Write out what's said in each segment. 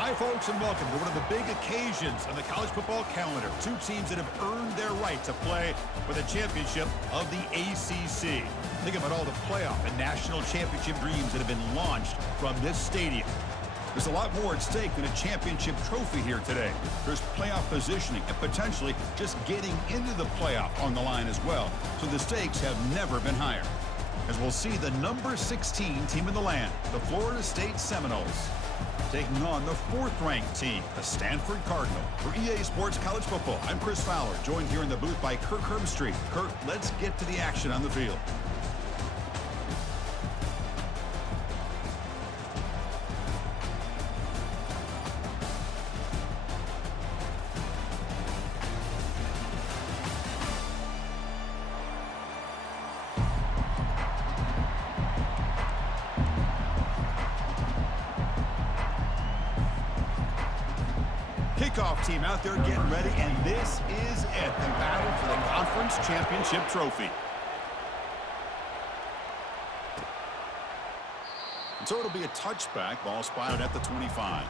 Hi, folks, and welcome to one of the big occasions on the college football calendar. Two teams that have earned their right to play for the championship of the ACC. Think about all the playoff and national championship dreams that have been launched from this stadium. There's a lot more at stake than a championship trophy here today. There's playoff positioning and potentially just getting into the playoff on the line as well. So the stakes have never been higher. As we'll see the number 16 team in the land, the Florida State Seminoles, taking on the 4th-ranked team, the Stanford Cardinal. For EA Sports College Football, I'm Chris Fowler, joined here in the booth by Kirk Herbstreit. Kirk, let's get to the action on the field. Kickoff team out there getting ready, and this is it, the battle for the conference championship trophy. And so it'll be a touchback, ball spotted at the 25.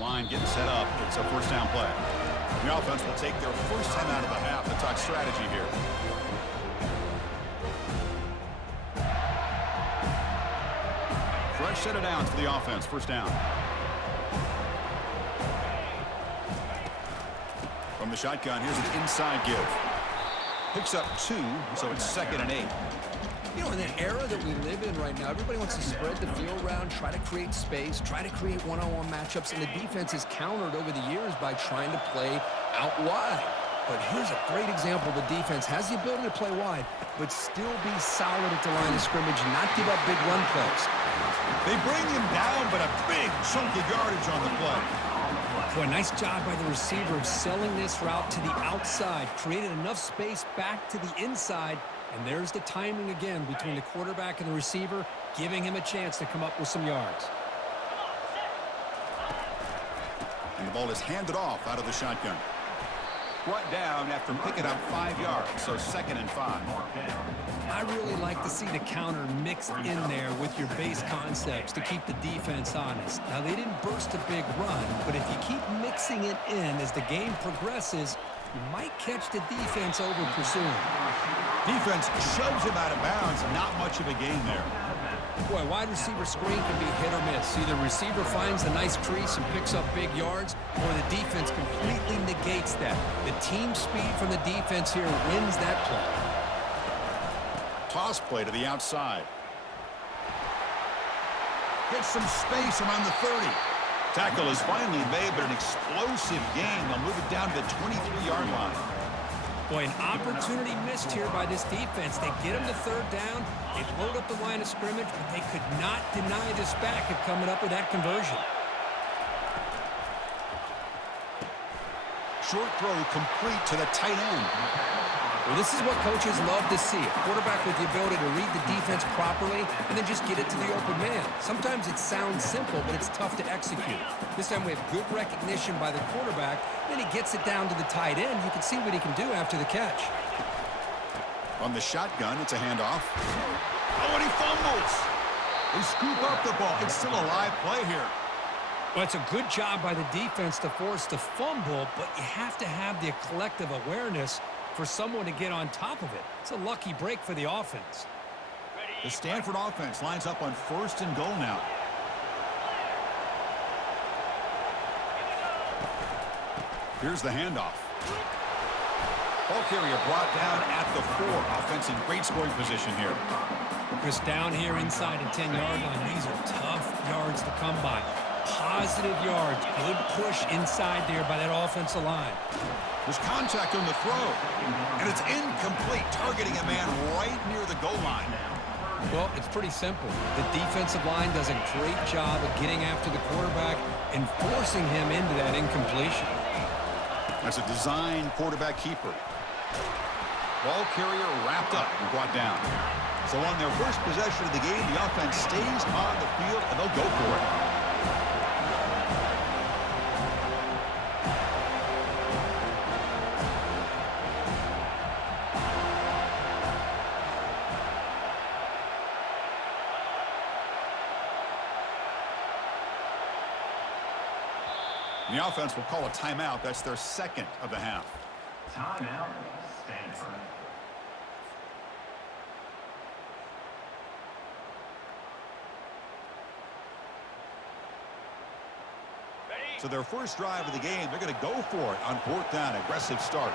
Line getting set up. It's a first down play. The offense will take their first time out of the half to talk strategy here. Fresh set of downs for the offense. First down. From the shotgun, here's an inside give. Picks up 2, so it's 2nd and 8. You know, in the era that we live in right now, everybody wants to spread the field around, try to create space, try to create one-on-one matchups, and the defense is countered over the years by trying to play out wide. But here's a great example. The defense has the ability to play wide, but still be solid at the line of scrimmage and not give up big run plays. They bring him down, but a big chunk of yardage on the play. Boy, nice job by the receiver of selling this route to the outside, created enough space back to the inside. And there's the timing again between the quarterback and the receiver, giving him a chance to come up with some yards. And the ball is handed off out of the shotgun. Brought down after picking up 5 yards, so 2nd and 5. I really like to see the counter mixed in there with your base concepts to keep the defense honest. Now, they didn't burst a big run, but if you keep mixing it in as the game progresses, you might catch the defense over pursuing. Defense shoves him out of bounds. Not much of a gain there. Boy, wide receiver screen can be hit or miss. Either receiver finds a nice crease and picks up big yards, or the defense completely negates that. The team speed from the defense here wins that play. Toss play to the outside. Gets some space around the 30. Tackle is finally made, but an explosive gain. They'll move it down to the 23-yard line. Boy, an opportunity missed here by this defense. They get him to 3rd down. They load up the line of scrimmage, but they could not deny this back of coming up with that conversion. Short throw complete to the tight end. Well, this is what coaches love to see. A quarterback with the ability to read the defense properly and then just get it to the open man. Sometimes it sounds simple, but it's tough to execute. This time we have good recognition by the quarterback. Then he gets it down to the tight end. You can see what he can do after the catch. On the shotgun, it's a handoff. Oh, and he fumbles. They scoop up the ball. It's still a live play here. Well, it's a good job by the defense to force the fumble, but you have to have the collective awareness for someone to get on top of it. It's a lucky break for the offense. The Stanford offense lines up on 1st and goal now. Here's the handoff. Ball carrier brought down at the 4. Offense in great scoring position here. Chris, down here inside the 10-yard line. These are tough yards to come by. Positive yards. Good push inside there by that offensive line. There's contact on the throw, and it's incomplete, targeting a man right near the goal line. Well, it's pretty simple. The defensive line does a great job of getting after the quarterback and forcing him into that incompletion. That's a design quarterback keeper. Ball carrier wrapped up and brought down. So on their first possession of the game, the offense stays on the field, and they'll go for it. The offense will call a timeout. That's their second of the half. Timeout, Stanford. So their first drive of the game, they're going to go for it on 4th down. Aggressive start.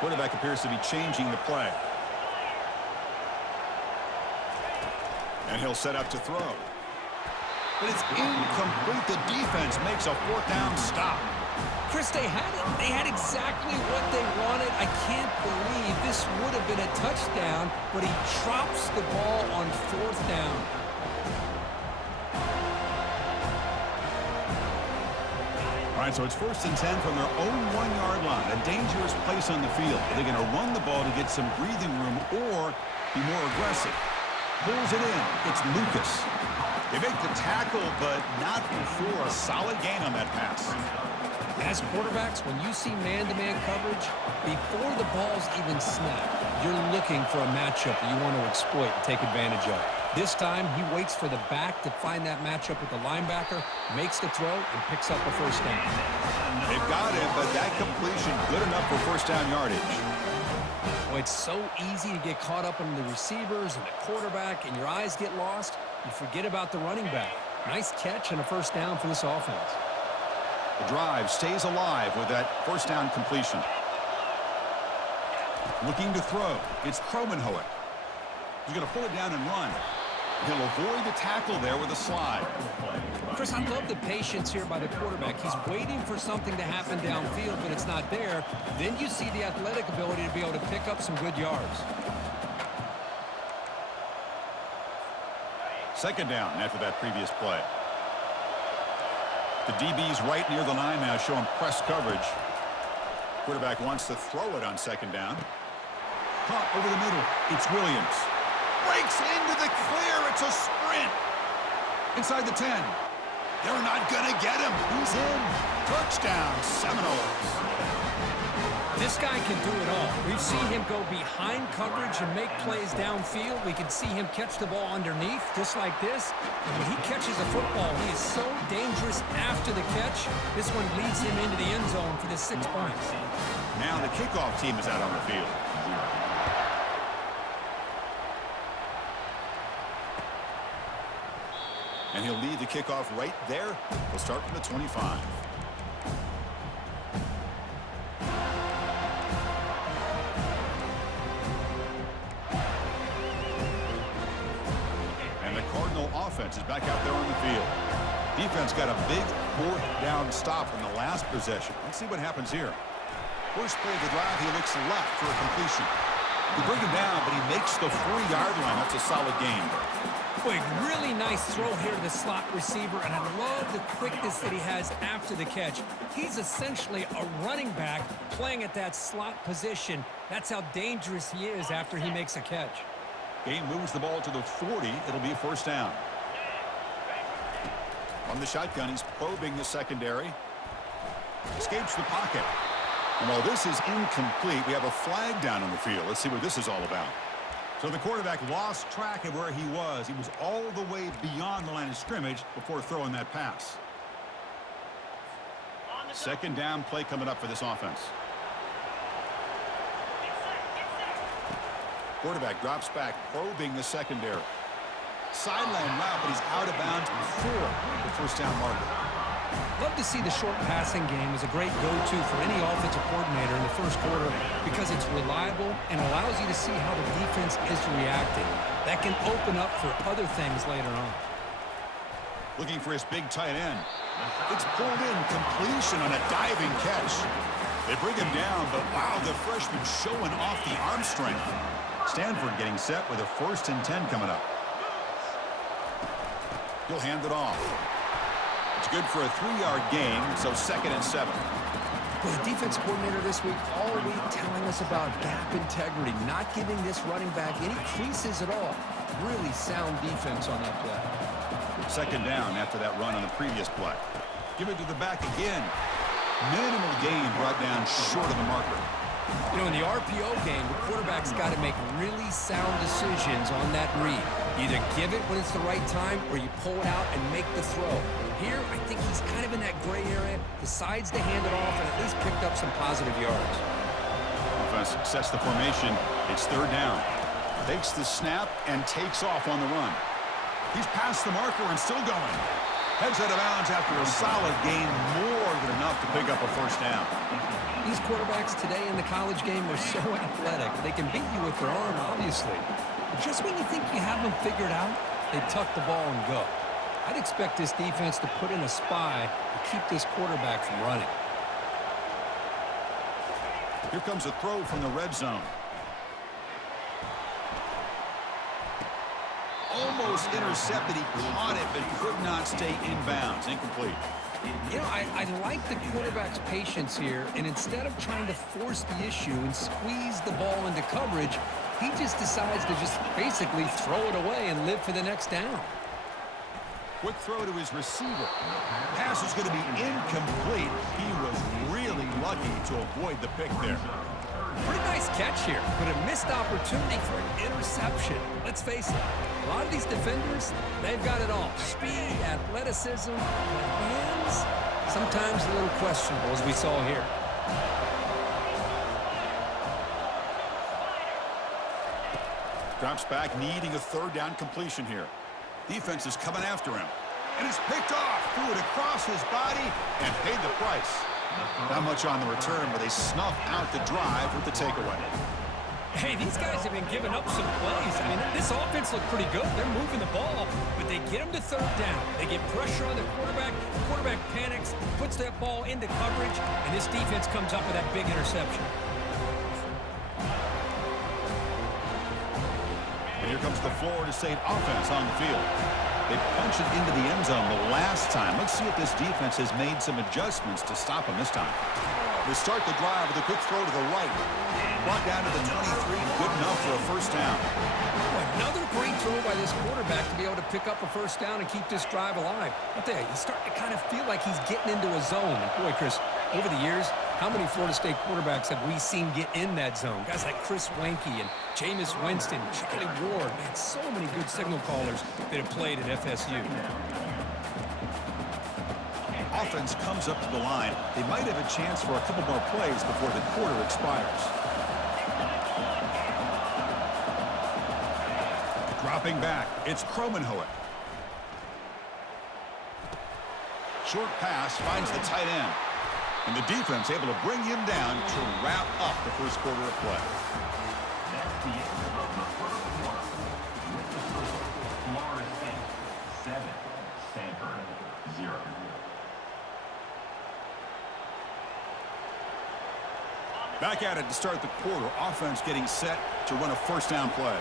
Quarterback appears to be changing the play. And he'll set up to throw. But it's incomplete. The defense makes a 4th down stop. Chris, they had it. They had exactly what they wanted. I can't believe this would have been a touchdown, but he drops the ball on 4th down. All right, so it's 1st and 10 from their own 1-yard line. A dangerous place on the field. Are they going to run the ball to get some breathing room or be more aggressive? Pulls it in. It's Lucas. They make the tackle, but not before a solid gain on that pass. As quarterbacks, when you see man-to-man coverage, before the ball's even snapped, you're looking for a matchup that you want to exploit and take advantage of. This time, he waits for the back to find that matchup with the linebacker, makes the throw, and picks up a 1st down. They've got it, but that completion good enough for 1st down yardage. Well, it's so easy to get caught up in the receivers and the quarterback, and your eyes get lost. You forget about the running back. Nice catch and a 1st down for this offense. The drive stays alive with that 1st down completion. Looking to throw. It's Kromenhoek. He's going to pull it down and run. He'll avoid the tackle there with a slide. Chris, I love the patience here by the quarterback. He's waiting for something to happen downfield, but it's not there. Then you see the athletic ability to be able to pick up some good yards. 2nd down after that previous play. The DB's right near the line now, showing press coverage. Quarterback wants to throw it on 2nd down. Caught over the middle. It's Williams. Breaks into the clear. It's a sprint. Inside the 10. They're not going to get him. He's in. Touchdown, Seminoles. This guy can do it all. We've seen him go behind coverage and make plays downfield. We can see him catch the ball underneath, just like this. And when he catches a football, he is so dangerous after the catch. This one leads him into the end zone for the 6 points. Now the kickoff team is out on the field. And he'll lead the kickoff right there. We'll start from the 25. Offense is back out there on the field. Defense got a big 4th down stop in the last possession. Let's see what happens here. First play of the drive, he looks left for a completion. They bring him down, but he makes the 4-yard line. That's a solid gain. Boy, really nice throw here to the slot receiver, and I love the quickness that he has after the catch. He's essentially a running back playing at that slot position. That's how dangerous he is after he makes a catch. Game moves the ball to the 40. It'll be a 1st down. From the shotgun, he's probing the secondary. Escapes the pocket. And while this is incomplete, we have a flag down on the field. Let's see what this is all about. So the quarterback lost track of where he was. He was all the way beyond the line of scrimmage before throwing that pass. 2nd down play coming up for this offense. Quarterback drops back, probing the secondary. Sideline route, but he's out of bounds before the 1st down marker. Love to see the short passing game as a great go-to for any offensive coordinator in the 1st quarter because it's reliable and allows you to see how the defense is reacting. That can open up for other things later on. Looking for his big tight end. It's pulled in, completion on a diving catch. They bring him down, but wow, the freshman showing off the arm strength. Stanford getting set with a 1st and 10 coming up. He'll hand it off. It's good for a 3-yard gain, so 2nd and 7. Well, the defense coordinator this week all week telling us about gap integrity, not giving this running back any creases at all. Really sound defense on that play. Second down after that run on the previous play. Give it to the back again. Minimal gain brought down short of the marker. You know, in the RPO game, the quarterback's got to make really sound decisions on that read. Either give it when it's the right time or you pull it out and make the throw. Here, I think he's kind of in that gray area, decides to hand it off and at least picked up some positive yards. Offense sets the formation. It's third down. Takes the snap and takes off on the run. He's past the marker and still going. Heads out of bounds after a solid gain, more than enough to pick up a first down. These quarterbacks today in the college game are so athletic. They can beat you with their arm, obviously. But just when you think you have them figured out, they tuck the ball and go. I'd expect this defense to put in a spy to keep this quarterback from running. Here comes a throw from the red zone. Almost intercepted. He caught it, but could not stay in bounds. Incomplete. You know, I like the quarterback's patience here, and instead of trying to force the issue and squeeze the ball into coverage, he just decides to just basically throw it away and live for the next down. Quick throw to his receiver. Pass is going to be incomplete. He was really lucky to avoid the pick there. Pretty nice catch here, but a missed opportunity for an interception. Let's face it, a lot of these defenders, they've got it all. Speed, athleticism, but hands, sometimes a little questionable, as we saw here. Drops back, needing a third down completion here. Defense is coming after him. And it's picked off. Threw it across his body and paid the price. Not much on the return, but they snuff out the drive with the takeaway. Hey, these guys have been giving up some plays. I mean, this offense looked pretty good. They're moving the ball, but they get them to third down. They get pressure on the quarterback. The quarterback panics, puts that ball into coverage, and this defense comes up with that big interception. And here comes the Florida State offense on the field. They punch it into the end zone the last time. Let's see if this defense has made some adjustments to stop them this time. They start the drive with a quick throw to the right. Brought down to the 23, good enough for a first down. Another great throw by this quarterback to be able to pick up a first down and keep this drive alive. I'll tell you, he's starting to kind of feel like he's getting into a zone. And boy, Chris, over the years, how many Florida State quarterbacks have we seen get in that zone? Guys like Chris Weinke and Jameis Winston, Charlie Ward. Man, so many good signal callers that have played at FSU. Offense comes up to the line. They might have a chance for a couple more plays before the quarter expires. Dropping back, it's Kromenhoek. Short pass finds the tight end. And the defense able to bring him down to wrap up the first quarter of play. That's the end of the first quarter. With the score, Florida State 7, Stanford 0. Back at it to start the quarter. Offense getting set to run a first down play.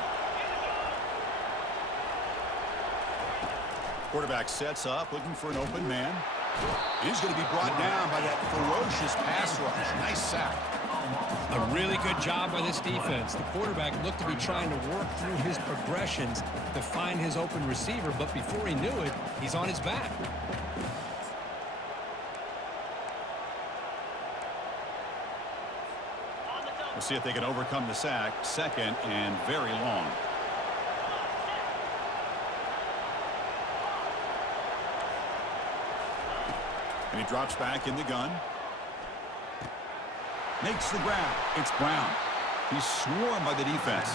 Quarterback sets up, looking for an open man. He's going to be brought down by that ferocious pass rush. Nice sack. A really good job by this defense. The quarterback looked to be trying to work through his progressions to find his open receiver, but before he knew it, he's on his back. We'll see if they can overcome the sack. Second and very long. And he drops back in the gun. Makes the grab. It's Brown. He's swarmed by the defense.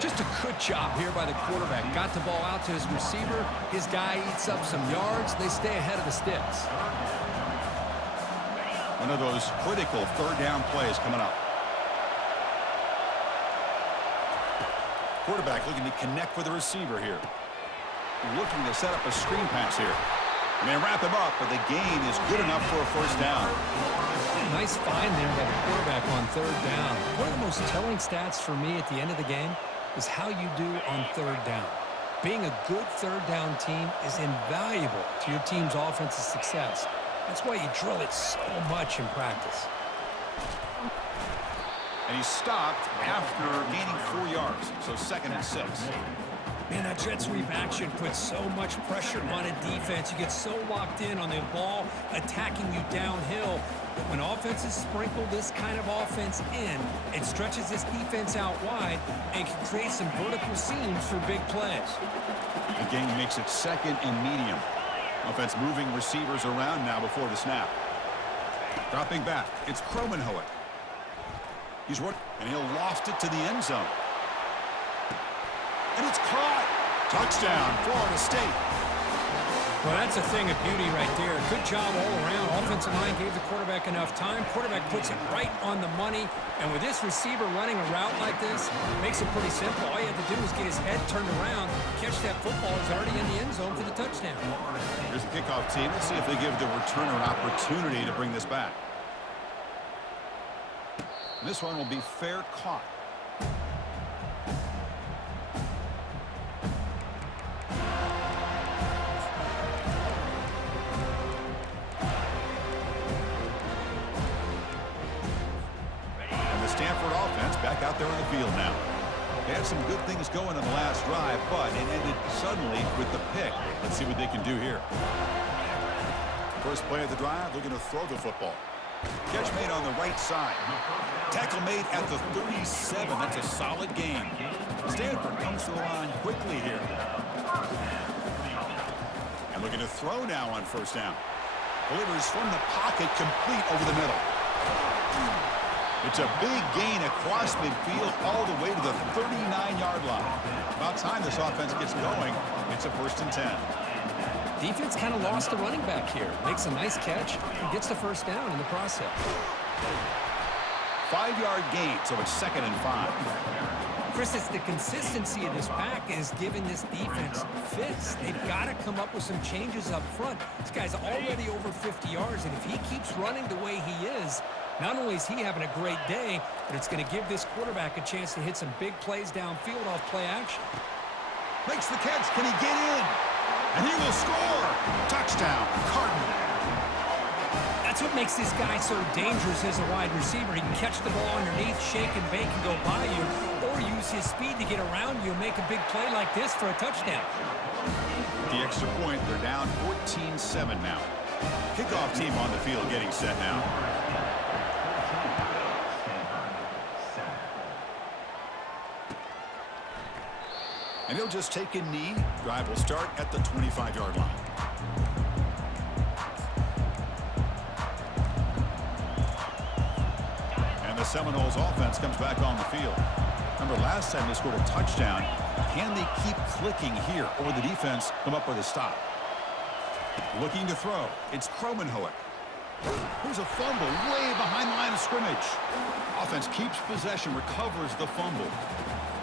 Just a good job here by the quarterback. Got the ball out to his receiver. His guy eats up some yards. They stay ahead of the sticks. One of those critical third down plays coming up. Quarterback looking to connect with the receiver here. Looking to set up a screen pass here. And they wrap him up, but the gain is good enough for a first down. Nice find there by the quarterback on third down. One of the most telling stats for me at the end of the game is how you do on third down. Being a good third down team is invaluable to your team's offensive success. That's why you drill it so much in practice. And he stopped after gaining 4 yards, so 2nd and 6. Man, that jet sweep action puts so much pressure on a defense. You get so locked in on the ball attacking you downhill. But when offenses sprinkle this kind of offense in, it stretches this defense out wide and can create some vertical seams for big plays. The game makes it 2nd and medium. Offense moving receivers around now before the snap. Dropping back, it's Kromenhoek. He's working, and he'll loft it to the end zone. And it's caught. Touchdown, Florida State. Well, that's a thing of beauty right there. Good job all around. Offensive line gave the quarterback enough time. Quarterback puts it right on the money. And with this receiver running a route like this, makes it pretty simple. All you have to do is get his head turned around, catch that football. He's already in the end zone for the touchdown. Here's the kickoff team. Let's see if they give the returner an opportunity to bring this back. This one will be fair caught. And the Stanford offense back out there on the field now. They had some good things going on the last drive, but it ended suddenly with the pick. Let's see what they can do here. First play of the drive, looking to throw the football. Catch made on the right side. Tackle made at the 37. That's a solid gain. Stanford comes to the line quickly here. And looking to throw now on first down. Delivers from the pocket, complete over the middle. It's a big gain across midfield all the way to the 39-yard line. About time this offense gets going. It's a 1st and 10. Defense kind of lost the running back here. Makes a nice catch and gets the first down in the process. 5-yard gain, so it's 2nd and 5. Chris, it's the consistency of this pack is giving this defense fits. They've got to come up with some changes up front. This guy's already over 50 yards, and if he keeps running the way he is, not only is he having a great day, but it's going to give this quarterback a chance to hit some big plays downfield off play action. Makes the catch. Can he get in? And he will score. Touchdown, Cardinal. That's what makes this guy so dangerous as a wide receiver. He can catch the ball underneath, shake and bake and go by you, or use his speed to get around you and make a big play like this for a touchdown. The extra point, they're down 14-7 now. Kickoff team on the field getting set now. And he'll just take a knee. Drive will start at the 25-yard line. And the Seminoles offense comes back on the field. Remember, last time they scored a touchdown. Can they keep clicking here, or the defense come up with a stop? Looking to throw. It's Kromenhoek. Here's a fumble way behind the line of scrimmage. Offense keeps possession, recovers the fumble.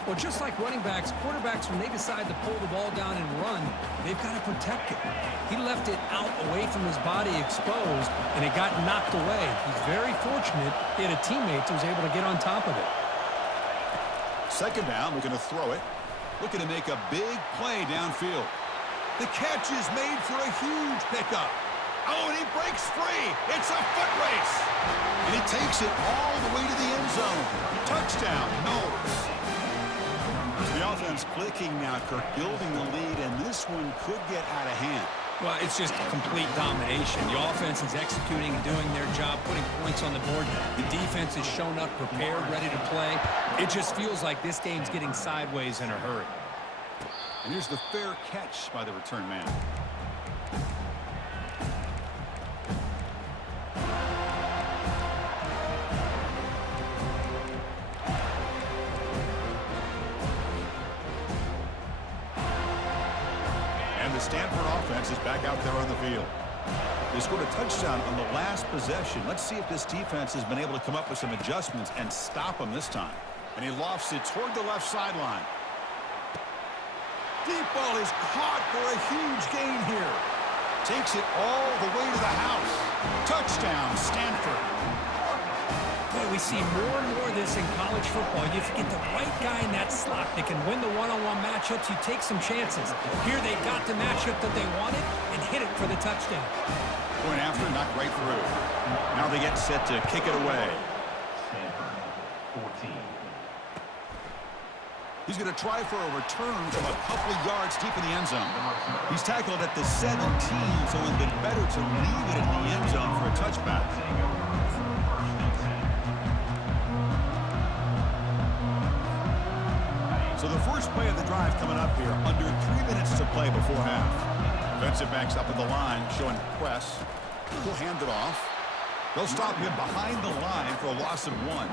Well, just like running backs, quarterbacks, when they decide to pull the ball down and run, they've got to protect it. He left it out away from his body exposed, and it got knocked away. He's very fortunate he had a teammate who was able to get on top of it. 2nd down, looking to throw it. Looking to make a big play downfield. The catch is made for a huge pickup. Oh, and he breaks free. It's a foot race. And he takes it all the way to the end zone. Touchdown, Knowles. The offense clicking now, Kirk, building the lead, and this one could get out of hand. Well, it's just complete domination. The offense is executing and doing their job, putting points on the board. The defense has shown up prepared, ready to play. It just feels like this game's getting sideways in a hurry. And here's the fair catch by the return man. And the Stanford offense is back out there on the field. They scored a touchdown on the last possession. Let's see if this defense has been able to come up with some adjustments and stop them this time. And he lofts it toward the left sideline. Deep ball is caught for a huge gain here. Takes it all the way to the house. Touchdown, Stanford. you, we see more and more of this in college football. If you get the right guy in that slot that can win the one-on-one matchups, you take some chances. Here they got the matchup that they wanted and hit it for the touchdown. Point after, knocked right through. Now they get set to kick it away. Stanford, 14. He's going to try for a return from a couple of yards deep in the end zone. He's tackled at the 17, so it would have been better to leave it in the end zone for a touchback. So the first play of the drive coming up here, under 3 minutes to play before half. Defensive backs up at the line, showing press. He'll hand it off. They'll stop him behind the line for a loss of 1.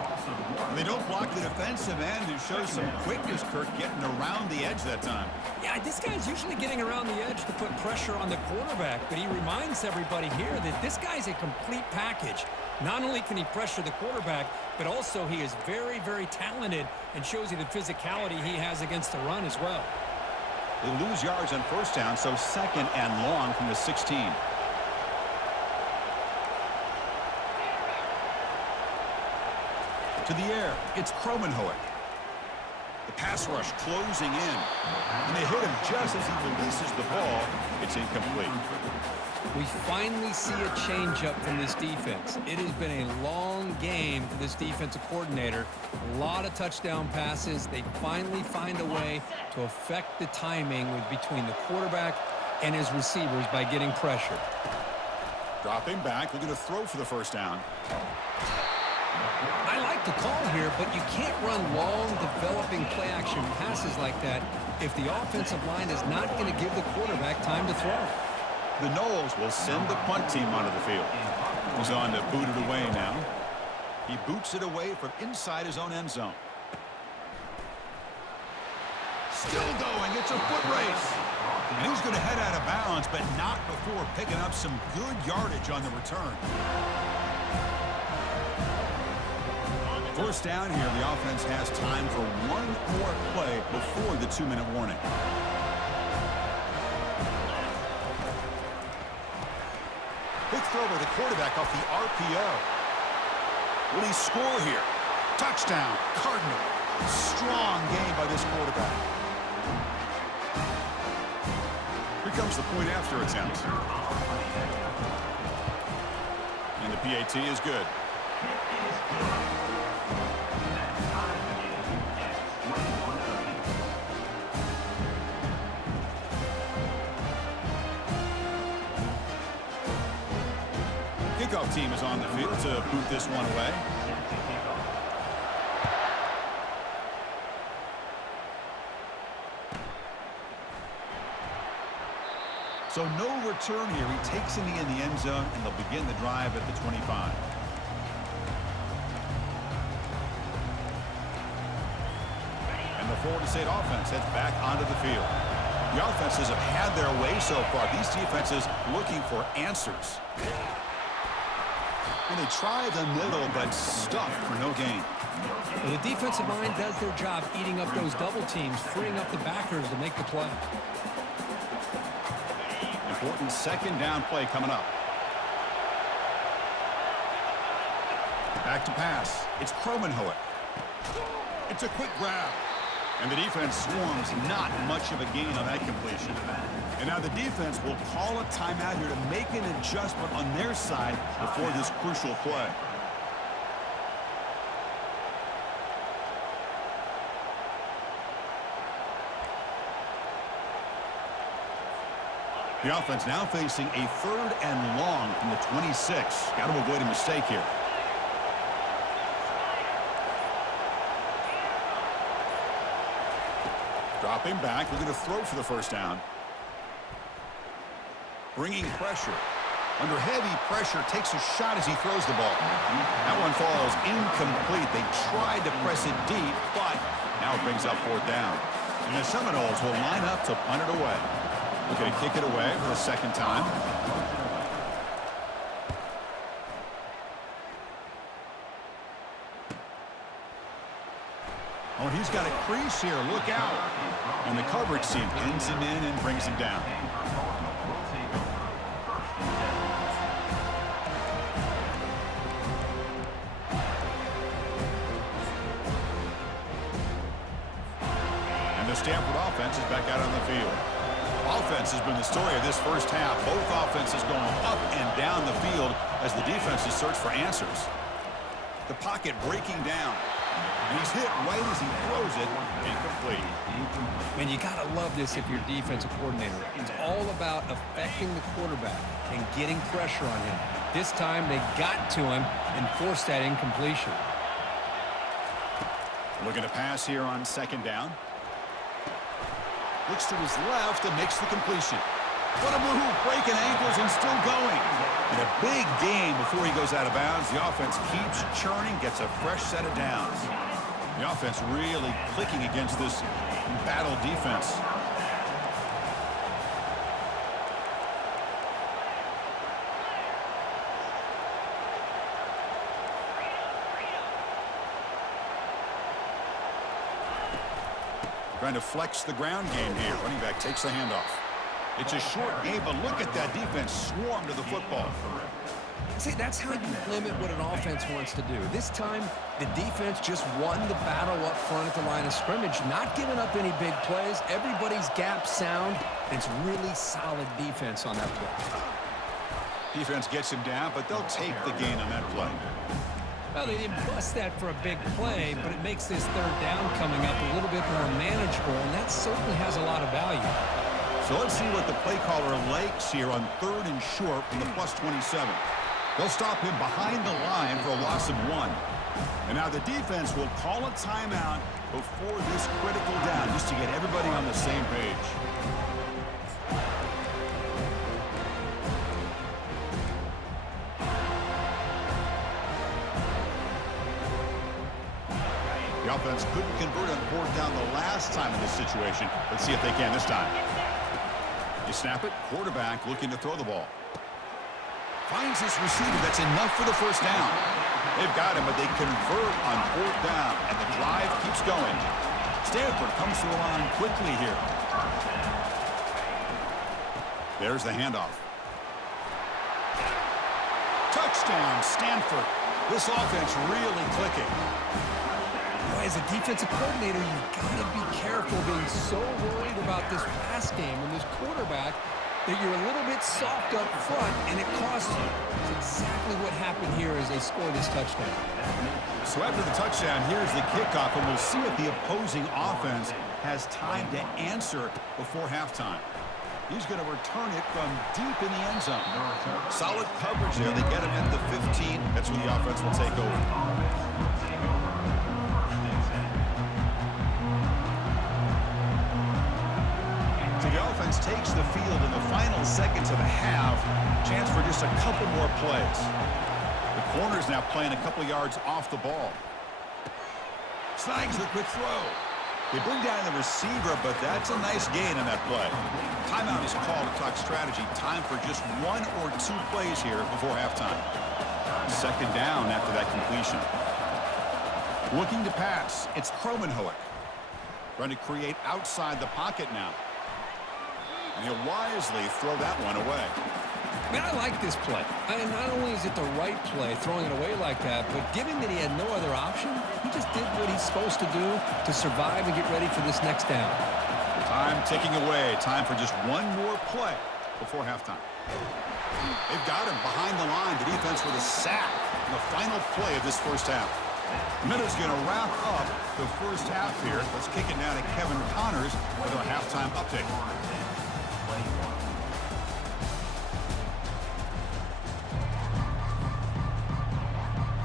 And they don't block the defensive end, who shows some quickness, Kirk, getting around the edge that time. Yeah, this guy's usually getting around the edge to put pressure on the quarterback, but he reminds everybody here that this guy's a complete package. Not only can he pressure the quarterback, but also he is very, very talented and shows you the physicality he has against the run as well. They lose yards on first down, so second and long from the 16. To the air, it's Kromenhoek. The pass rush closing in. And they hit him just as he releases the ball. It's incomplete. We finally see a change-up from this defense. It has been a long game for this defensive coordinator. A lot of touchdown passes. They finally find a way to affect the timing between the quarterback and his receivers by getting pressure. Dropping back, looking to throw for the first down. I like the call here, but you can't run long, developing play-action passes like that if the offensive line is not going to give the quarterback time to throw. The Noles will send the punt team onto the field. He's on to boot it away now. He boots it away from inside his own end zone. Still going. It's a foot race. And he's going to head out of bounds, but not before picking up some good yardage on the return. First down here, the offense has time for one more play before the 2-minute warning. Quick throw by the quarterback off the RPO. Will he score here? Touchdown, Cardinal. Strong game by this quarterback. Here comes the point after attempt. And the PAT is good. Kickoff team is on the field to boot this one away. So no return here. He takes it in the end zone, and they'll begin the drive at the 25. And the Florida State offense heads back onto the field. The offenses have had their way so far. These defenses looking for answers. And they try the middle, but stuffed for no gain. Well, the defensive line does their job eating up those double teams, freeing up the backers to make the play. Important second down play coming up. Back to pass. It's Kromenhoek. It's a quick grab. And the defense swarms, not much of a gain on that completion. And now the defense will call a timeout here to make an adjustment on their side before this crucial play. The offense now facing a 3rd and long from the 26. Got to avoid a mistake here. Dropping back, looking to throw for the first down. Bringing pressure. Under heavy pressure, takes a shot as he throws the ball. That one falls incomplete. They tried to press it deep, but now it brings up 4th down. And the Seminoles will line up to punt it away. Looking to kick it away for the second time. Oh, he's got a crease here. Look out. And the coverage team pins him in and brings him down. Stanford offense is back out on the field. Offense has been the story of this first half. Both offenses going up and down the field as the defenses search for answers. The pocket breaking down. And he's hit right as he throws it. Incomplete. Man, you got to love this if you're a defensive coordinator. It's all about affecting the quarterback and getting pressure on him. This time they got to him and forced that incompletion. Looking to pass here on second down. Looks to his left and makes the completion. What a move, breaking ankles and still going. And a big gain before he goes out of bounds. The offense keeps churning, gets a fresh set of downs. The offense really clicking against this battle defense. Trying to flex the ground game here. Running back takes the handoff. It's a short game, but look at that defense swarm to the football. See, that's how you limit what an offense wants to do. This time, the defense just won the battle up front at the line of scrimmage, not giving up any big plays. Everybody's gap sound, and it's really solid defense on that play. Defense gets him down, but they'll take the gain on that play. Well, they didn't bust that for a big play, but it makes this third down coming up a little bit more manageable, and that certainly has a lot of value. So let's see what the play caller likes here on third and short from the +27. They'll stop him behind the line for a loss of 1. And now the defense will call a timeout before this critical down just to get everybody on the same page. The offense couldn't convert on fourth down the last time in this situation. Let's see if they can this time. You snap it, quarterback looking to throw the ball. Finds his receiver. That's enough for the first down. They've got him, but they convert on fourth down, and the drive keeps going. Stanford comes to the line quickly here. There's the handoff. Touchdown, Stanford. This offense really clicking. As a defensive coordinator, you've got to be careful being so worried about this pass game and this quarterback that you're a little bit soft up front, and it costs you. That's exactly what happened here as they score this touchdown. So after the touchdown, here's the kickoff, and we'll see if the opposing offense has time to answer before halftime. He's going to return it from deep in the end zone. Solid coverage there. They get him at the 15. That's where the offense will take over. Takes the field in the final seconds of the half. Chance for just a couple more plays. The corner's now playing a couple yards off the ball. Snags the quick throw. They bring down the receiver, but that's a nice gain on that play. Timeout is called to talk strategy. Time for just 1 or 2 plays here before halftime. Second down after that completion. Looking to pass. It's Kromenhoek. Trying to create outside the pocket now. And he'll wisely throw that one away. Man, I like this play. I mean, not only is it the right play, throwing it away like that, but given that he had no other option, he just did what he's supposed to do to survive and get ready for this next down. Time ticking away. Time for just 1 more play before halftime. They've got him behind the line. The defense with a sack in the final play of this first half. Minutes going to wrap up the first half here. Let's kick it now to Kevin Connors with our halftime update.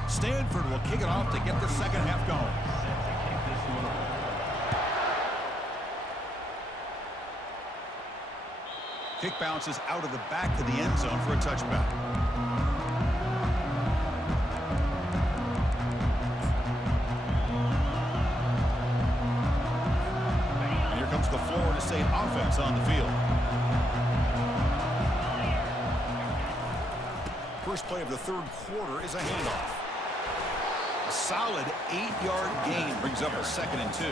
Stanford will kick it off to get the second half going. Kick bounces out of the back of the end zone for a touchback. And here comes the Florida State offense on the field. First play of the third quarter is a handoff. A solid 8-yard gain brings up a 2nd and 2.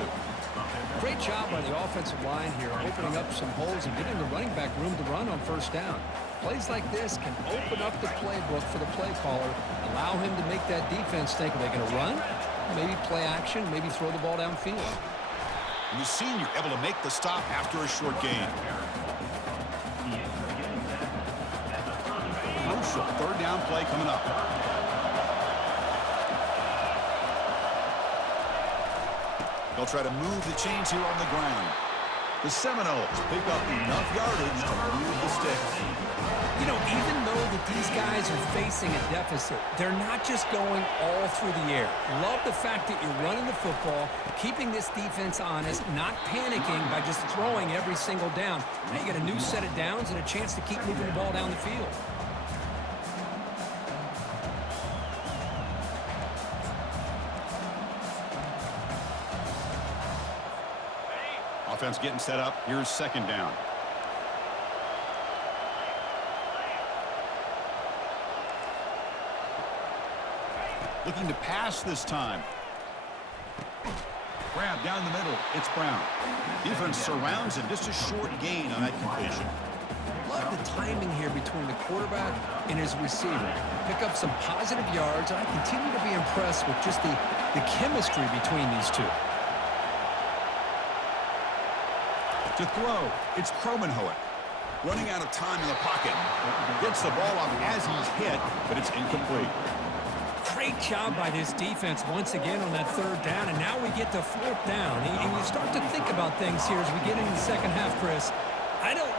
Great job by the offensive line here, opening up some holes and giving the running back room to run on first down. Plays like this can open up the playbook for the play caller, allow him to make that defense think, are they going to run? Maybe play action, maybe throw the ball downfield. And the senior able to make the stop after a short gain. Crucial third down play coming up. They'll try to move the chains here on the ground. The Seminoles pick up enough yardage to move the sticks. You know, even though that these guys are facing a deficit, they're not just going all through the air. Love the fact that you're running the football, keeping this defense honest, not panicking by just throwing every single down. Now you get a new set of downs and a chance to keep moving the ball down the field. Offense getting set up. Here's second down. Looking to pass this time. Grab down the middle. It's Brown. Defense surrounds him. Just a short gain on that completion. Love the timing here between the quarterback and his receiver. Pick up some positive yards, and I continue to be impressed with just the chemistry between these two. To throw, it's Kromenhoek. Running out of time in the pocket. Gets the ball off as he's hit, but it's incomplete. Great job by this defense once again on that third down, and now we get to fourth down. And you start to think about things here as we get into the second half, Chris.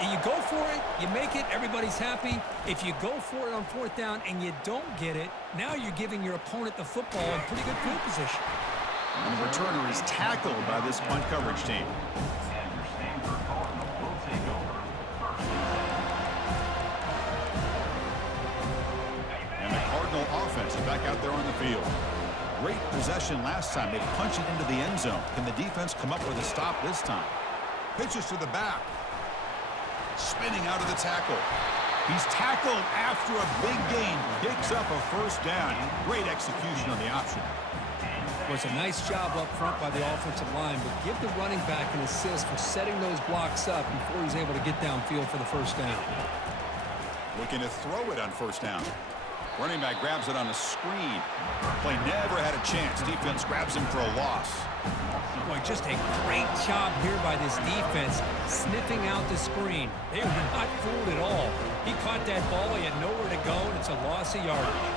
You go for it, you make it, everybody's happy. If you go for it on fourth down and you don't get it, now you're giving your opponent the football in pretty good field position. And the returner is tackled by this punt coverage team. Offense is back out there on the field. Great possession last time. They punched it into the end zone. Can the defense come up with a stop this time? Pitches to the back. Spinning out of the tackle. He's tackled after a big gain. Picks up a first down. Great execution on the option. Was a nice job up front by the offensive line, but give the running back an assist for setting those blocks up before he's able to get downfield for the first down. Looking to throw it on first down. Running back grabs it on a screen. Play never had a chance. Defense grabs him for a loss. Boy, just a great job here by this defense, sniffing out the screen. They were not fooled at all. He caught that ball. He had nowhere to go, and it's a loss of yardage.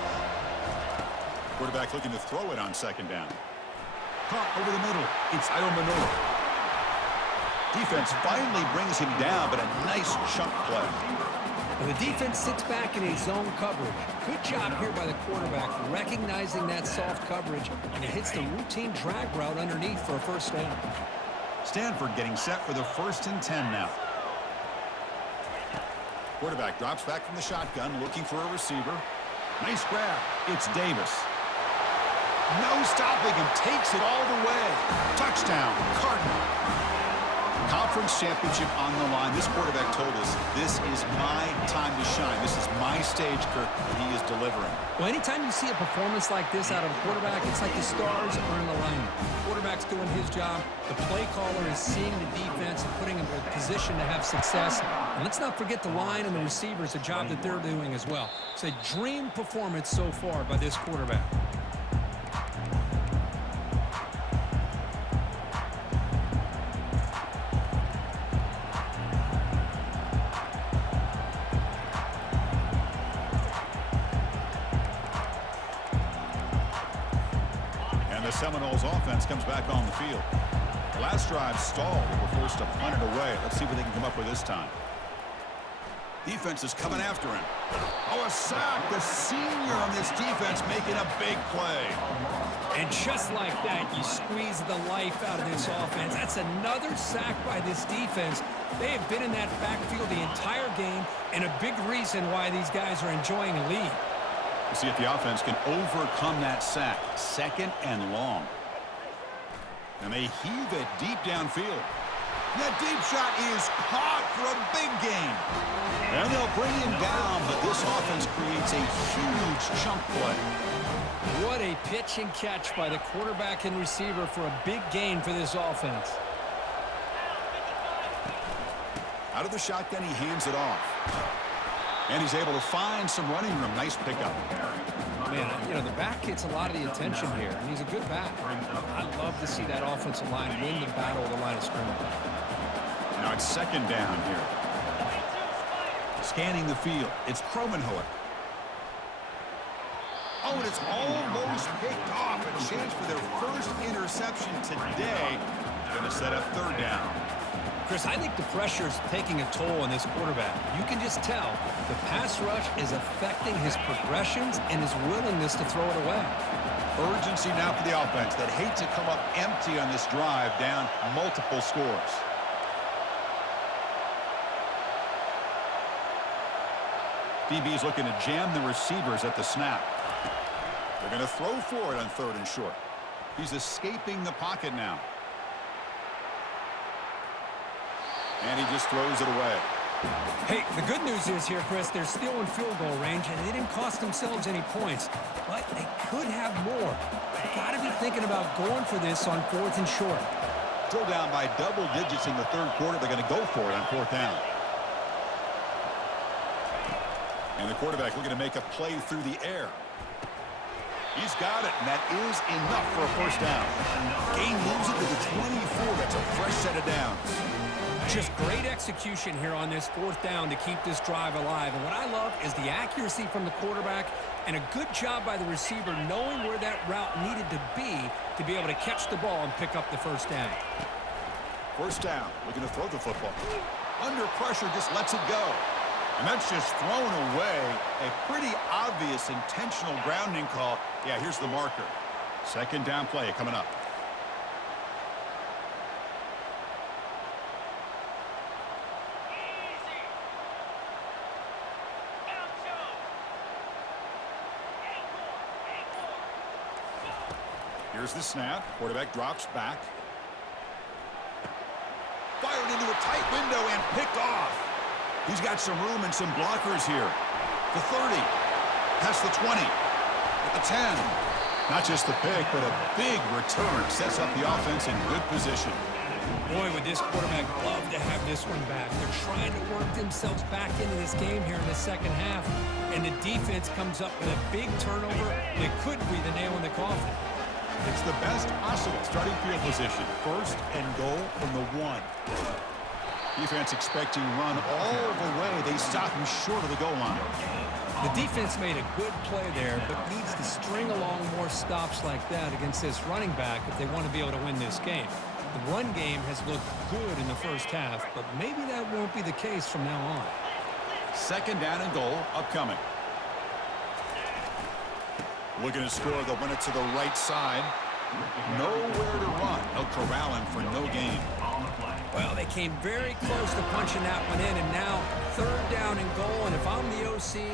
Quarterback looking to throw it on second down. Caught over the middle. It's Io Manor. Defense finally brings him down, but a nice chunk play. Well, the defense sits back in a zone coverage. Good job here by the quarterback, recognizing that soft coverage, and he hits the routine drag route underneath for a first down. Stanford getting set for the 1st and 10 now. Quarterback drops back from the shotgun, looking for a receiver. Nice grab. It's Davis. No stopping him. Takes it all the way. Touchdown, Cardinal. Conference championship on the line. This quarterback told us, this is my time to shine. This is my stage, Kirk, and he is delivering. Well, anytime you see a performance like this out of a quarterback, it's like the stars are in alignment. The quarterback's doing his job. The play caller is seeing the defense and putting him in a position to have success. And let's not forget the line and the receivers, the job that they're doing as well. It's a dream performance so far by this quarterback. Seminoles offense comes back on the field. Last drive stalled. They were forced to punt it away. Let's see what they can come up with this time. Defense is coming after him. Oh, a sack. The senior on this defense making a big play. And just like that, you squeeze the life out of this offense. That's another sack by this defense. They have been in that backfield the entire game, and a big reason why these guys are enjoying a lead. We'll see if the offense can overcome that sack. 2nd and long. And they heave it deep downfield. That deep shot is caught for a big gain. And they'll bring him down, but this offense creates a huge chunk play. What a pitch and catch by the quarterback and receiver for a big gain for this offense. Out of the shotgun, he hands it off. And he's able to find some running room. Nice pickup. Man, the back gets a lot of the attention here, and he's a good back. I love to see that offensive line win the battle of the line of scrimmage. Now it's second down here. Scanning the field, it's Kromenhoek. Oh, and it's almost picked off. A chance for their first interception today. Going to set up third down. Chris, I think the pressure is taking a toll on this quarterback. You can just tell the pass rush is affecting his progressions and his willingness to throw it away. Urgency now for the offense that hate to come up empty on this drive, down multiple scores. DB's looking to jam the receivers at the snap. They're going to throw for it on third and short. He's escaping the pocket now. And he just throws it away. Hey, the good news is here, Chris, they're still in field goal range, and they didn't cost themselves any points. But they could have more. They've got to be thinking about going for this on fourth and short. Still down by double digits in the third quarter. They're going to go for it on fourth down. And the quarterback looking to make a play through the air. He's got it, and that is enough for a first down. Gain moves it to the 24. That's a fresh set of downs. Just great execution here on this fourth down to keep this drive alive. And what I love is the accuracy from the quarterback and a good job by the receiver knowing where that route needed to be able to catch the ball and pick up the first down. First down, looking to throw the football. Under pressure, just lets it go. And that's just thrown away. A pretty obvious intentional grounding call. Yeah, here's the marker. Second down play coming up. Here's the snap. Quarterback drops back. Fired into a tight window and picked off. He's got some room and some blockers here. The 30. Past the 20. At the 10. Not just the pick, but a big return. Sets up the offense in good position. Boy, would this quarterback love to have this one back. They're trying to work themselves back into this game here in the second half. And the defense comes up with a big turnover that could be the nail in the coffin. It's the best possible starting field position. First and goal from the 1. Defense expecting run all the way. They stop him short of the goal line. The defense made a good play there, but needs to string along more stops like that against this running back if they want to be able to win this game. The run game has looked good in the first half, but maybe that won't be the case from now on. Second down and goal upcoming. Looking to score. They'll run it to the right side. Nowhere to run. They'll corral him for no gain. Well, they came very close to punching that one in, and now third down and goal. And if I'm the OC,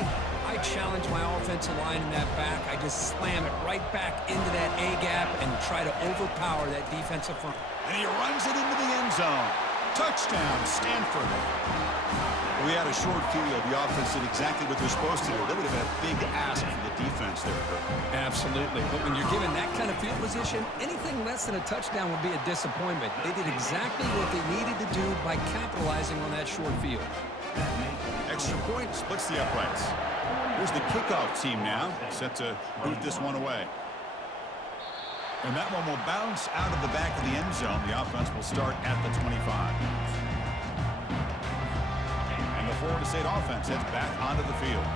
I challenge my offensive line in that back. I just slam it right back into that A-gap and try to overpower that defensive front. And he runs it into the end zone. Touchdown, Stanford. We had a short field. The offense did exactly what they're supposed to do. That would have been a big ask for the defense there. Absolutely. But when you're given that kind of field position, anything less than a touchdown would be a disappointment. They did exactly what they needed to do by capitalizing on that short field. Extra point splits the uprights. Here's the kickoff team now, set to boot this one away. And that one will bounce out of the back of the end zone. The offense will start at the 25. And the Florida State offense heads back onto the field.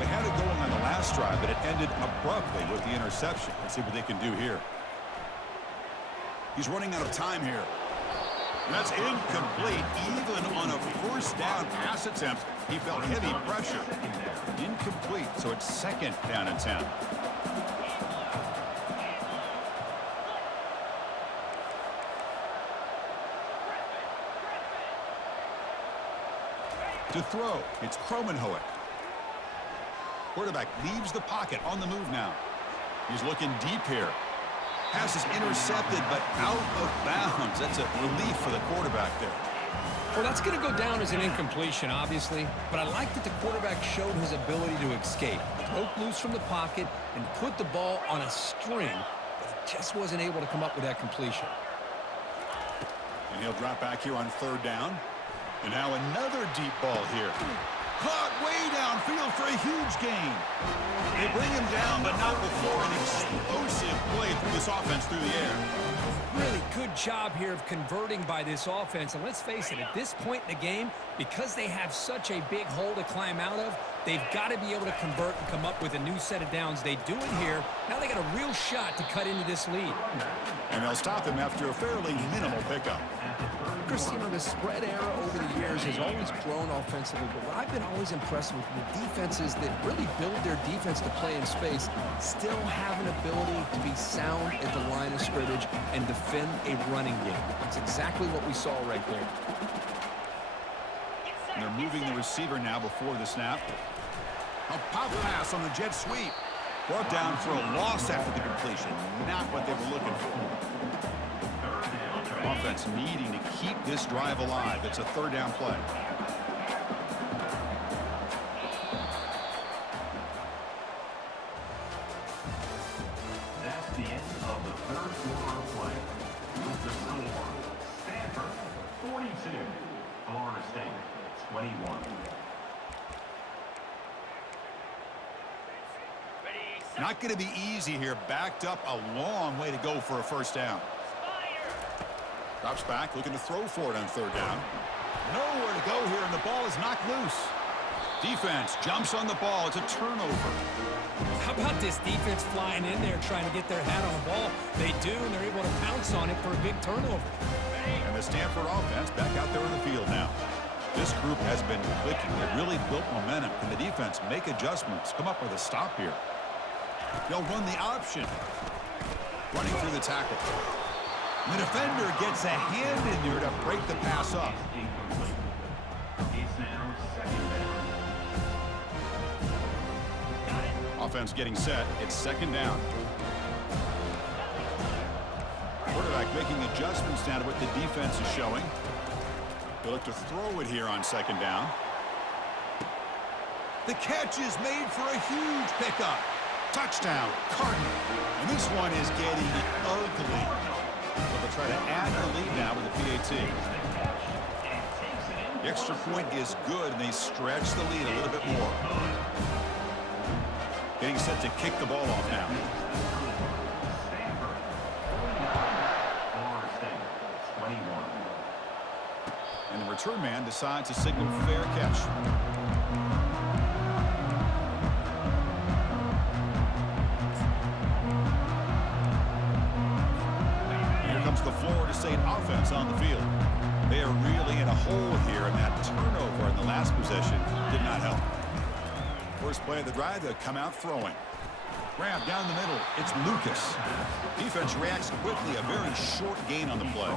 They had it going on the last drive, but it ended abruptly with the interception. Let's see what they can do here. He's running out of time here. And that's incomplete. Even on a first down pass attempt, he felt heavy pressure. Incomplete, so it's second down and 10. To throw, it's Kromenhoek. Quarterback leaves the pocket on the move now. He's looking deep here. Pass is intercepted, but out of bounds. That's a relief for the quarterback there. Well, that's going to go down as an incompletion, obviously, but I like that the quarterback showed his ability to escape. Broke loose from the pocket and put the ball on a string, but he just wasn't able to come up with that completion. And he'll drop back here on third down. And now another deep ball here. Caught way downfield for a huge gain. They bring him down, but not before an explosive play through this offense through the air. Really good job here of converting by this offense. And let's face it, at this point in the game, because they have such a big hole to climb out of, they've got to be able to convert and come up with a new set of downs. They do it here. Now they got a real shot to cut into this lead. And they'll stop him after a fairly minimal pickup. Chris, you know, the spread era over the years has always grown offensively, but what I've been always impressed with the defenses that really build their defense to play in space still have an ability to be sound at the line of scrimmage and defend a running game. That's exactly what we saw right there. And they're moving the receiver now before the snap. A pop pass on the jet sweep. Brought down for a loss after the completion. Not what they were looking for. Offense needing to keep this drive alive. It's a third down play. That's the end of the third quarter of play. With the score, Stanford 42, Florida State 21. Not going to be easy here. Backed up a long way to go for a first down. Drops back, looking to throw for it on third down. Nowhere to go here, and the ball is knocked loose. Defense jumps on the ball. It's a turnover. How about this defense flying in there trying to get their hat on the ball? They do, and they're able to pounce on it for a big turnover. And the Stanford offense back out there in the field now. This group has been clicking. They've really built momentum. Can the defense make adjustments? Come up with a stop here. They'll run the option. Running through the tackle. The defender gets a hand in there to break the pass up. Incomplete. It's now second down. Offense getting set. It's second down. Quarterback making adjustments now to what the defense is showing. They look to throw it here on second down. The catch is made for a huge pickup. Touchdown, Cardinal. And this one is getting ugly. So they'll try to add the lead now with a PAT. The extra point is good, and they stretch the lead a little bit more. Getting set to kick the ball off now. Florida State 21. And the return man decides to signal fair catch. The Florida State offense on the field. They are really in a hole here, and that turnover in the last possession did not help. First play of the drive, they come out throwing. Grab down the middle. It's Lucas. Defense reacts quickly. A very short gain on the play.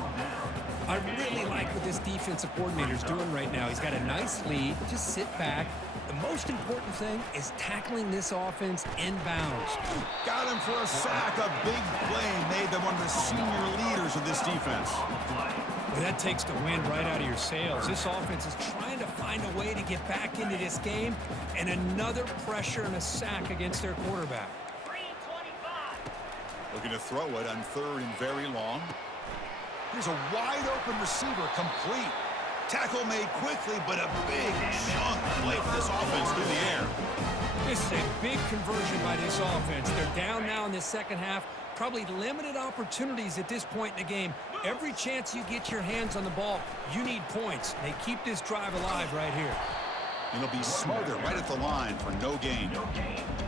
I really like what this defensive coordinator's doing right now. He's got a nice lead. Just sit back. The most important thing is tackling this offense inbounds. Got him for a sack. A big play made them one of the senior leaders of this defense. Well, that takes the wind right out of your sails. This offense is trying to find a way to get back into this game, and another pressure and a sack against their quarterback. Looking to throw it on third and very long. Here's a wide-open receiver, complete. Tackle made quickly, but a big chunk play for this offense through the air. This is a big conversion by this offense. They're down now in the second half. Probably limited opportunities at this point in the game. Every chance you get your hands on the ball, you need points. They keep this drive alive right here. And they'll be smarter right at the line for no gain.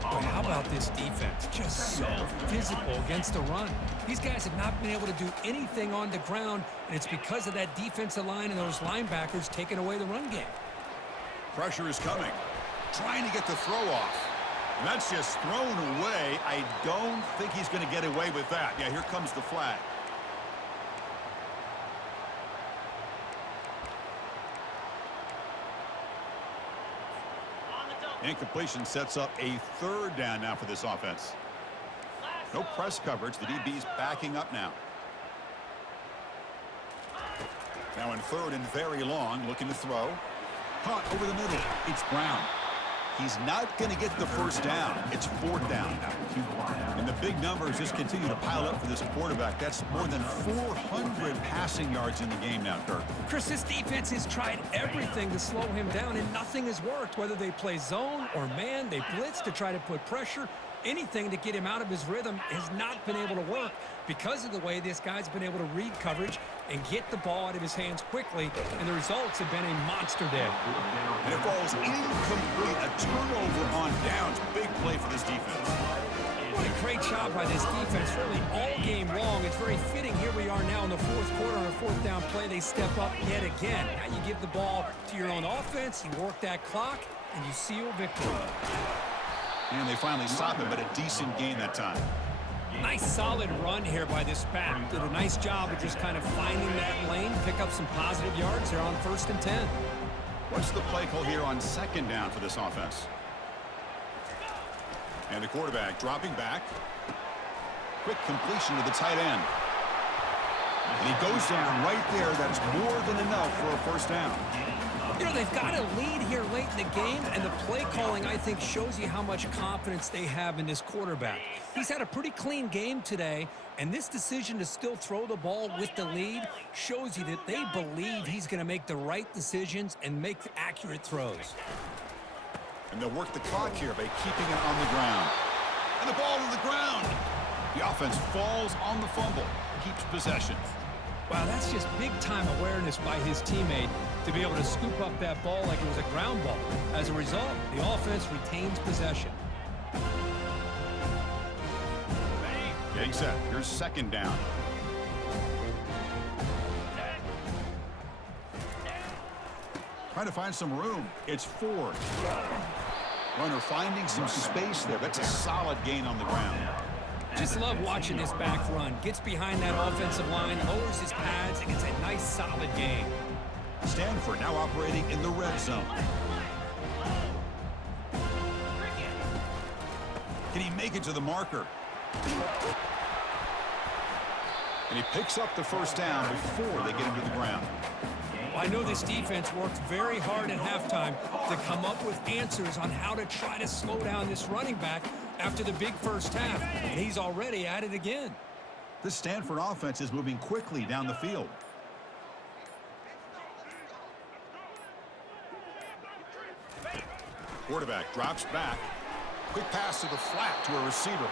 But how about this defense? Just so physical against the run. These guys have not been able to do anything on the ground, and it's because of that defensive line and those linebackers taking away the run game. Pressure is coming. Trying to get the throw off. And that's just thrown away. I don't think he's going to get away with that. Yeah, here comes the flag. Incompletion sets up a third down now for this offense. No press coverage. The DB's backing up now. Now in third and very long, looking to throw. Caught over the middle. It's Brown. He's not going to get the first down. It's fourth down now. And the Big numbers just continue to pile up for this quarterback. That's more than 400 passing yards in the game now, Kirk. Chris, this defense has tried everything to slow him down, and nothing has worked. Whether they play zone or man, they blitz to try to put pressure. Anything to get him out of his rhythm has not been able to work because of the way this guy's been able to read coverage and get the ball out of his hands quickly, and the results have been a monster day. And it falls incomplete. A turnover on downs. Big play for this defense. A great job by this defense really all game long. It's very fitting. Here we are now in the fourth quarter on a fourth down play. They step up yet again. Now you give the ball to your own offense, you work that clock, and you seal victory. And they finally stop him, but a decent gain that time. Nice solid run here by this back. Did a nice job of just kind of finding that lane, pick up some positive yards there on 1st and 10. What's the play call here on 2nd down for this offense? And the quarterback dropping back. Quick completion to the tight end. And he goes down right there. That's more than enough for a 1st down. You know, they've got a lead here late in the game, and the play calling, I think, shows you how much confidence they have in this quarterback. He's had a pretty clean game today, and this decision to still throw the ball with the lead shows you that they believe he's going to make the right decisions and make accurate throws. And they'll work the clock here by keeping it on the ground. And the ball on the ground. The offense falls on the fumble, keeps possession. Wow, that's just big-time awareness by his teammate to be able to scoop up that ball like it was a ground ball. As a result, the offense retains possession. Getting set. Here's 2nd down. Trying to find some room. It's 4. Runner finding some space there. That's a solid gain on the ground. Just love watching this back run. Gets behind that offensive line, lowers his pads, and gets a nice solid gain. Stanford now operating in the red zone. Can he make it to the marker? And he picks up the 1st down before they get him to the ground. I know this defense worked very hard at halftime to come up with answers on how to try to slow down this running back after the big 1st half. And he's already at it again. The Stanford offense is moving quickly down the field. Quarterback drops back. Quick pass to the flat to a receiver.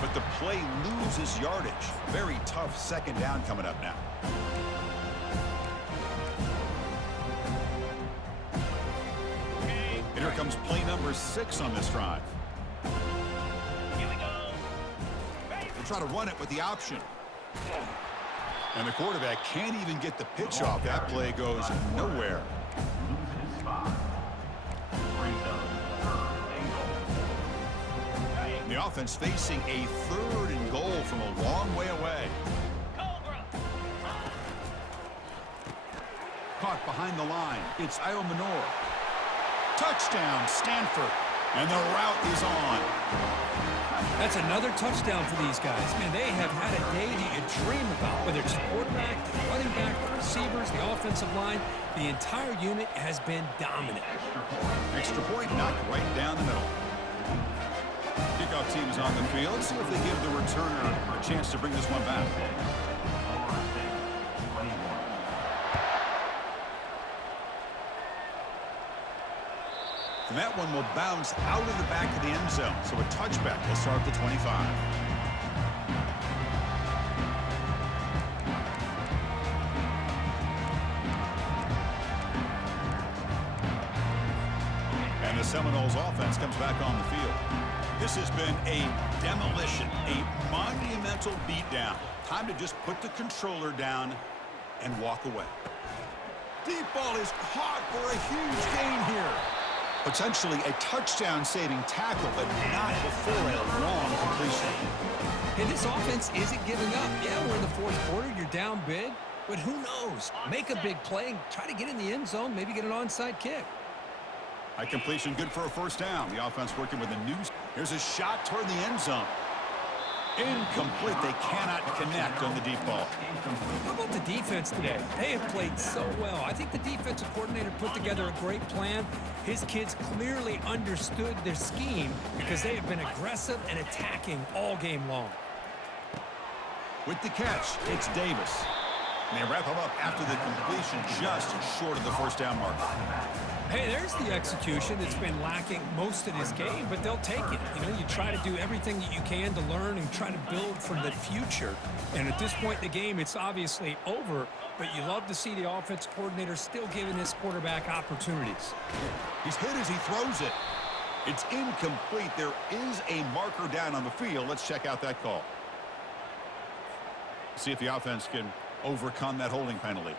But the play loses yardage. Very tough 2nd down coming up now. And here comes play number 6 on this drive. They'll try to run it with the option. And the quarterback can't even get the pitch off. That play goes nowhere. The offense facing a 3rd and goal from a long way away. Caught behind the line. It's Iomanor. Touchdown, Stanford. And the route is on. That's another touchdown for these guys. Man, they have had a day that you dream about, whether it's the quarterback, the running back, the receivers, the offensive line. The entire unit has been dominant. Extra point knocked right down the middle. Kickoff team is on the field. See if they give the returner a chance to bring this one back. And that one will bounce out of the back of the end zone. So a touchback will start at the 25. And the Seminoles offense comes back on the field. This has been a demolition, a monumental beatdown. Time to just put the controller down and walk away. Deep ball is caught for a huge gain here. Potentially a touchdown-saving tackle, but not before a long completion. And this offense isn't giving up. Yeah, we're in the 4th quarter. You're down big. But who knows? Make a big play and try to get in the end zone, maybe get an onside kick. High completion good for a 1st down. The offense working with a new. Here's a shot toward the end zone. Incomplete. They cannot connect on the deep ball. How about the defense today? They have played so well. I think the defensive coordinator put together a great plan. His kids clearly understood their scheme because they have been aggressive and attacking all game long. With the catch, it's Davis. And they wrap him up after the completion just short of the first down mark. Hey, there's the execution that's been lacking most of this game, but they'll take it. You know, you try to do everything that you can to learn and try to build for the future. And at this point in the game, it's obviously over, but you love to see the offense coordinator still giving his quarterback opportunities. He's hit as he throws it. It's incomplete. There is a marker down on the field. Let's check out that call. See if the offense can overcome that holding penalty.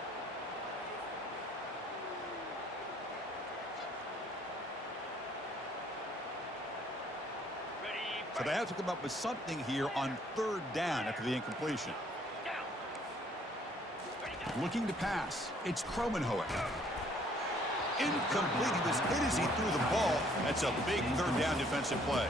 So they have to come up with something here on third down after the incompletion. Looking to pass. It's Kromenhoek. Incomplete. He was hit as he threw the ball. That's a big third down defensive play.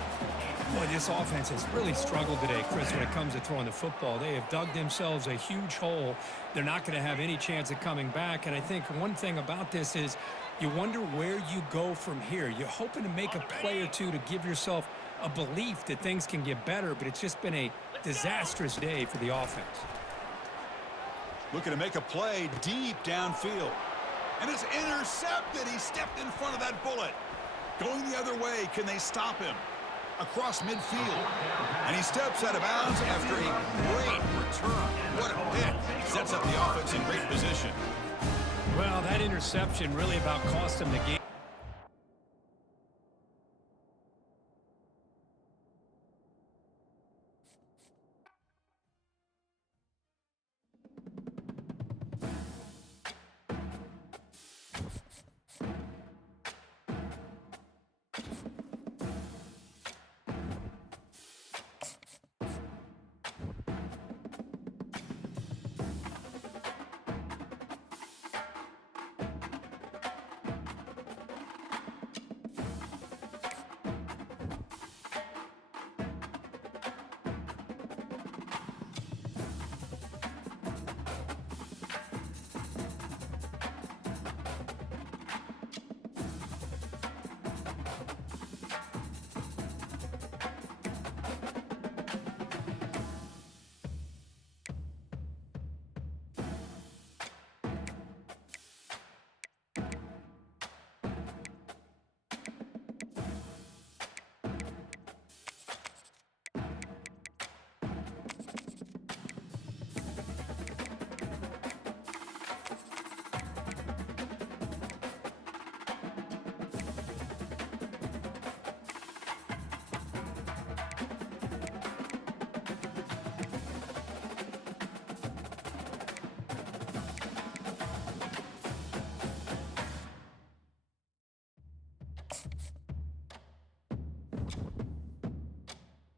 Boy, this offense has really struggled today, Chris, when it comes to throwing the football. They have dug themselves a huge hole. They're not going to have any chance of coming back. And I think one thing about this is you wonder where you go from here. You're hoping to make a play or two to give yourself a belief that things can get better, but it's just been a disastrous day for the offense. Looking to make a play deep downfield. And it's intercepted. He stepped in front of that bullet. Going the other way, can they stop him? Across midfield. And he steps out of bounds after a great return. What a pick. Sets up the offense in great position. Well, that interception really about cost him the game.